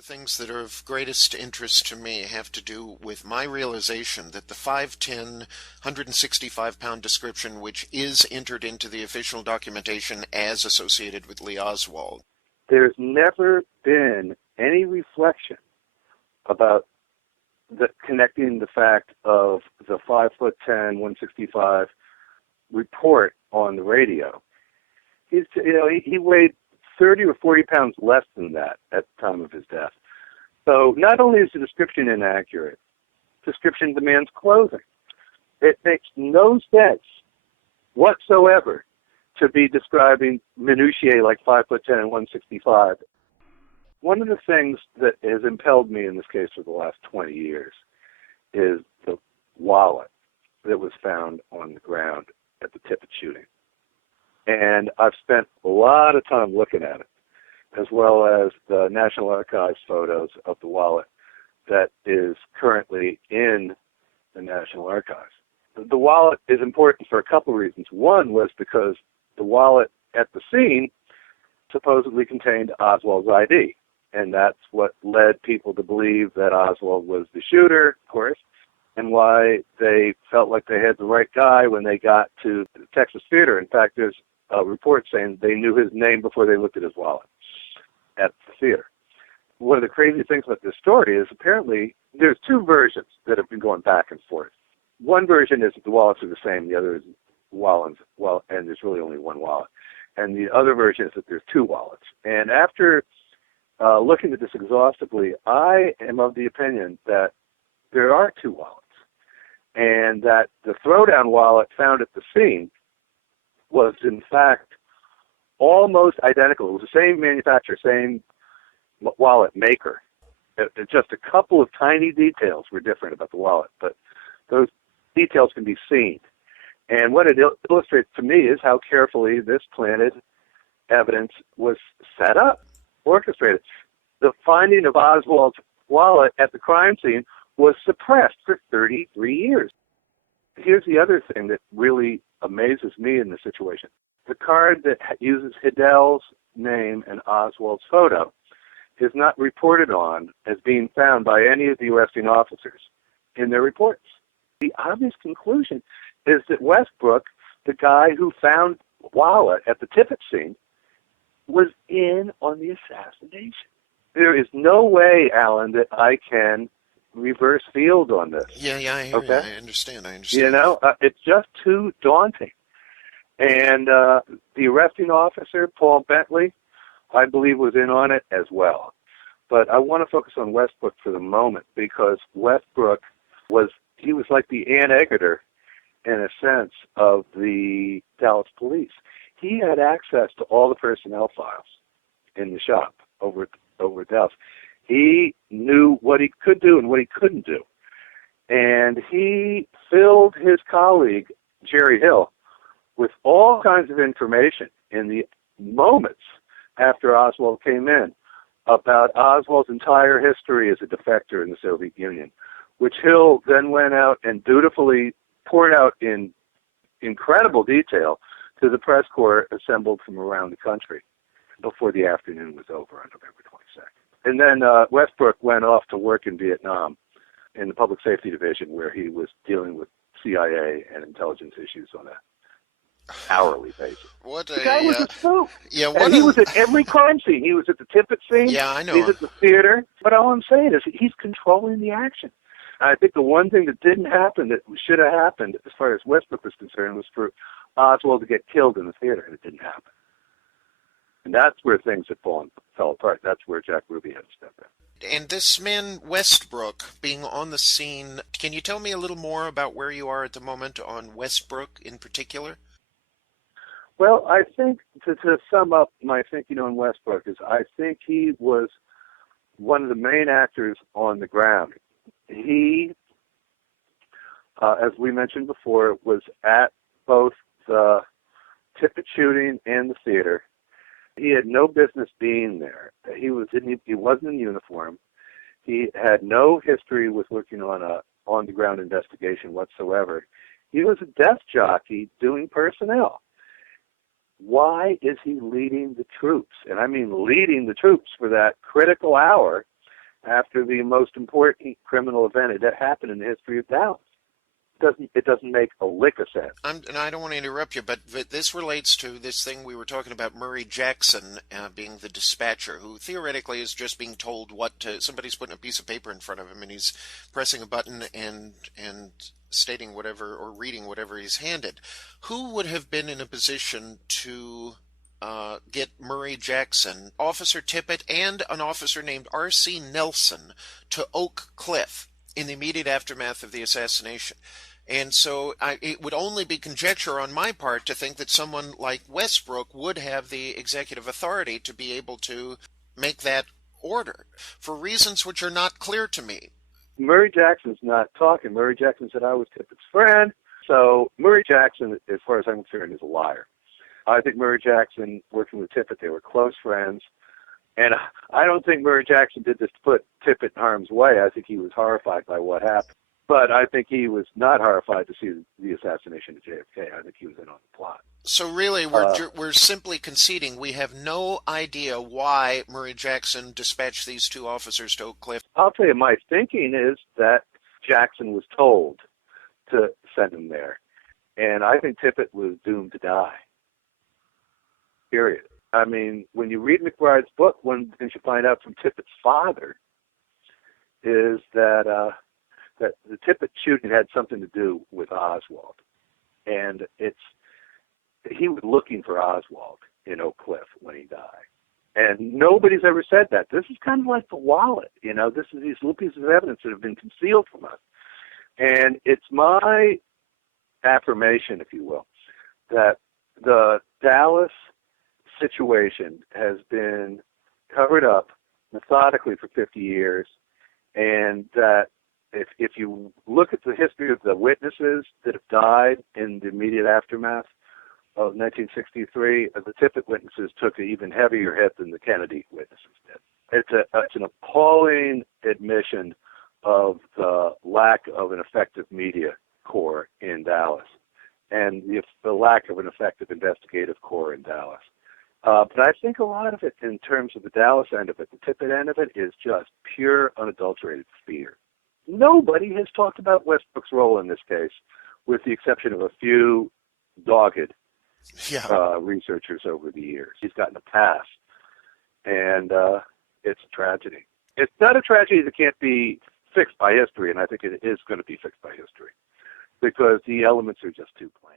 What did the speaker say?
The things that are of greatest interest to me have to do with my realization that the 5'10", 165-pound description, which is entered into the official documentation as associated with Lee Oswald. There's never been any reflection about connecting the fact of the 5'10", 165 report on the radio. He weighed 30 or 40 pounds less than that at the time of his death. So not only is the description inaccurate, description demands clothing. It makes no sense whatsoever to be describing minutiae like 5'10" and 165. One of the things that has impelled me in this case for the last 20 years is the wallet that was found on the ground at the Tippit shooting. And I've spent a lot of time looking at it, as well as the National Archives photos of the wallet that is currently in the National Archives. The wallet is important for a couple of reasons. One was because the wallet at the scene supposedly contained Oswald's ID, and that's what led people to believe that Oswald was the shooter, of course, and why they felt like they had the right guy when they got to the Texas Theater. In fact, there's a report saying they knew his name before they looked at his wallet at the theater. One of the crazy things about this story is apparently there's two versions that have been going back and forth. One version is that the wallets are the same, the other is wallets, and there's really only one wallet. And the other version is that there's two wallets. And after looking at this exhaustively, I am of the opinion that there are two wallets, and that the throwdown wallet found at the scene was, in fact, almost identical. It was the same manufacturer, same wallet maker. Just a couple of tiny details were different about the wallet, but those details can be seen. And what it illustrates to me is how carefully this planted evidence was set up, orchestrated. The finding of Oswald's wallet at the crime scene was suppressed for 33 years. Here's the other thing that really amazes me in this situation. The card that uses Hidel's name and Oswald's photo is not reported on as being found by any of the arresting officers in their reports. The obvious conclusion is that Westbrook, the guy who found the wallet at the Tippit scene, was in on the assassination. There is no way, Alan, that I can reverse field on this. Yeah, I hear you. I understand. It's just too daunting. And the arresting officer, Paul Bentley, I believe was in on it as well. But I want to focus on Westbrook for the moment, because Westbrook was like the Ann Egerter, in a sense, of the Dallas police. He had access to all the personnel files in the shop over at Dallas. He knew what he could do and what he couldn't do. And he filled his colleague, Jerry Hill, with all kinds of information in the moments after Oswald came in about Oswald's entire history as a defector in the Soviet Union, which Hill then went out and dutifully poured out in incredible detail to the press corps assembled from around the country before the afternoon was over on November 22nd. And then Westbrook went off to work in Vietnam in the Public Safety Division, where he was dealing with CIA and intelligence issues on an hourly basis. The guy was a spook. Yeah, and he was at every crime scene. He was at the Tippit scene. Yeah, I know. He's at the theater. But all I'm saying is he's controlling the action. I think the one thing that didn't happen that should have happened, as far as Westbrook was concerned, was for Oswald to get killed in the theater, and it didn't happen. And that's where things had fell apart. That's where Jack Ruby had to step in. And this man, Westbrook, being on the scene, can you tell me a little more about where you are at the moment on Westbrook in particular? Well, I think to sum up my thinking on Westbrook is I think he was one of the main actors on the ground. He, as we mentioned before, was at both the Tippit shooting and the theater. He had no business being there. He wasn't in uniform. He had no history with working on a on-the-ground investigation whatsoever. He was a desk jockey doing personnel. Why is he leading the troops? And I mean leading the troops for that critical hour after the most important criminal event that happened in the history of Dallas. It doesn't make a lick of sense. And I don't want to interrupt you, but this relates to this thing we were talking about, Murray Jackson being the dispatcher, who theoretically is just being told what to, somebody's putting a piece of paper in front of him, and he's pressing a button and stating whatever, or reading whatever he's handed. Who would have been in a position to get Murray Jackson, Officer Tippit, and an officer named R.C. Nelson to Oak Cliff in the immediate aftermath of the assassination? And so it would only be conjecture on my part to think that someone like Westbrook would have the executive authority to be able to make that order, for reasons which are not clear to me. Murray Jackson's not talking. Murray Jackson said, I was Tippett's friend. So Murray Jackson, as far as I'm concerned, is a liar. I think Murray Jackson, working with Tippett, they were close friends. And I don't think Murray Jackson did this to put Tippett in harm's way. I think he was horrified by what happened. But I think he was not horrified to see the assassination of JFK. I think he was in on the plot. So really, we're simply conceding we have no idea why Murray Jackson dispatched these two officers to Oak Cliff. I'll tell you, my thinking is that Jackson was told to send him there. And I think Tippett was doomed to die. Period. I mean, when you read McBride's book, one of the things you find out from Tippett's father is that the Tippett shooting had something to do with Oswald. And he was looking for Oswald in Oak Cliff when he died. And nobody's ever said that. This is kind of like the wallet, this is these little pieces of evidence that have been concealed from us. And it's my affirmation, if you will, that the Dallas situation has been covered up methodically for 50 years, and that if you look at the history of the witnesses that have died in the immediate aftermath of 1963, the Tippett witnesses took an even heavier hit than the Kennedy witnesses did. It's an appalling admission of the lack of an effective media corps in Dallas, and the lack of an effective investigative corps in Dallas. But I think a lot of it, in terms of the Dallas end of it, the Tippett end of it, is just pure, unadulterated fear. Nobody has talked about Westbrook's role in this case, with the exception of a few dogged researchers over the years. He's gotten a pass, and it's a tragedy. It's not a tragedy that can't be fixed by history, and I think it is going to be fixed by history, because the elements are just too plain.